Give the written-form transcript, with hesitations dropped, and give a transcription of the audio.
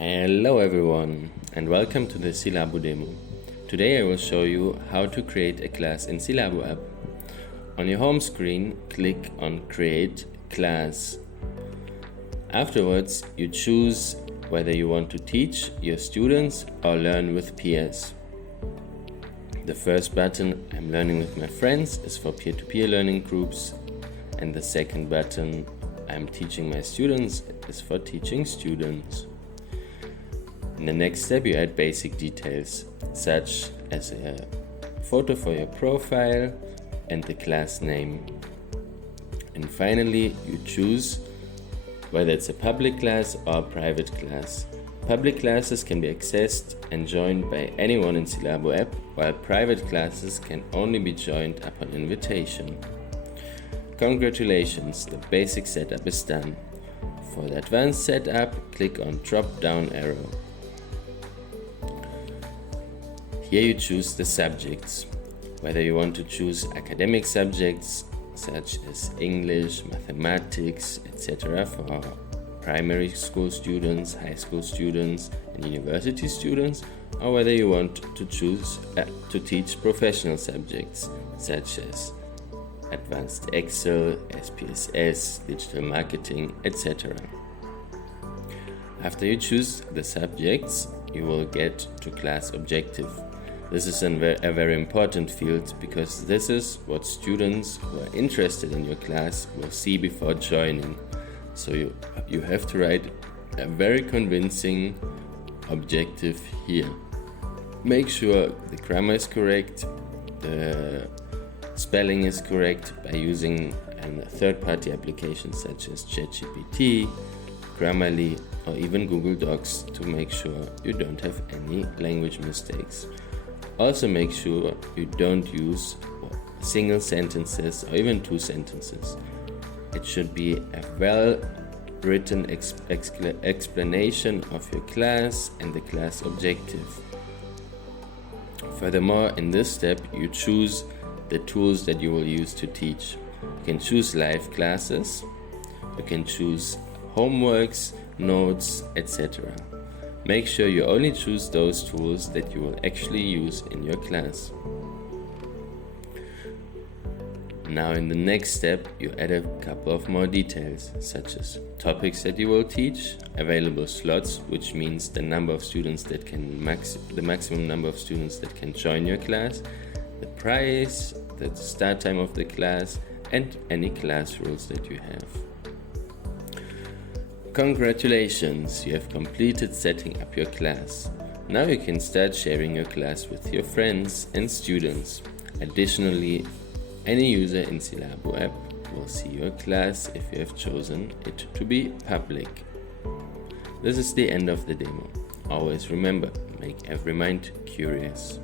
Hello everyone and welcome to the Silabu demo. Today I will show you how to create a class in Silabu app. On your home screen, click on Create Class. Afterwards, you choose whether you want to teach your students or learn with peers. The first button, I'm learning with my friends, is for peer-to-peer learning groups, and the second button, I'm teaching my students, is for teaching students. In the next step, you add basic details, such as a photo for your profile and the class name. And finally, you choose whether it's a public class or a private class. Public classes can be accessed and joined by anyone in Silabu app, while private classes can only be joined upon invitation. Congratulations, the basic setup is done. For the advanced setup, click on drop-down arrow. Here you choose the subjects, whether you want to choose academic subjects such as English, mathematics, etc. for primary school students, high school students and university students, or whether you want to choose to teach professional subjects such as advanced Excel, SPSS, digital marketing, etc. After you choose the subjects, you will get to class objective. This is a very important field because this is what students who are interested in your class will see before joining. So you have to write a very convincing objective here. Make sure the grammar is correct, the spelling is correct by using a third-party application such as ChatGPT, Grammarly, or even Google Docs to make sure you don't have any language mistakes. Also make sure you don't use single sentences or even two sentences. It should be a well-written explanation of your class and the class objective. Furthermore, in this step, you choose the tools that you will use to teach. You can choose live classes, you can choose homeworks, notes, etc. Make sure you only choose those tools that you will actually use in your class. Now in the next step, you add a couple of more details, such as topics that you will teach, available slots, which means the number of students that can the maximum number of students that can join your class, the price, the start time of the class, and any class rules that you have. Congratulations, you have completed setting up your class. Now you can start sharing your class with your friends and students. Additionally, any user in Silabu app will see your class if you have chosen it to be public. This is the end of the demo. Always remember, make every mind curious.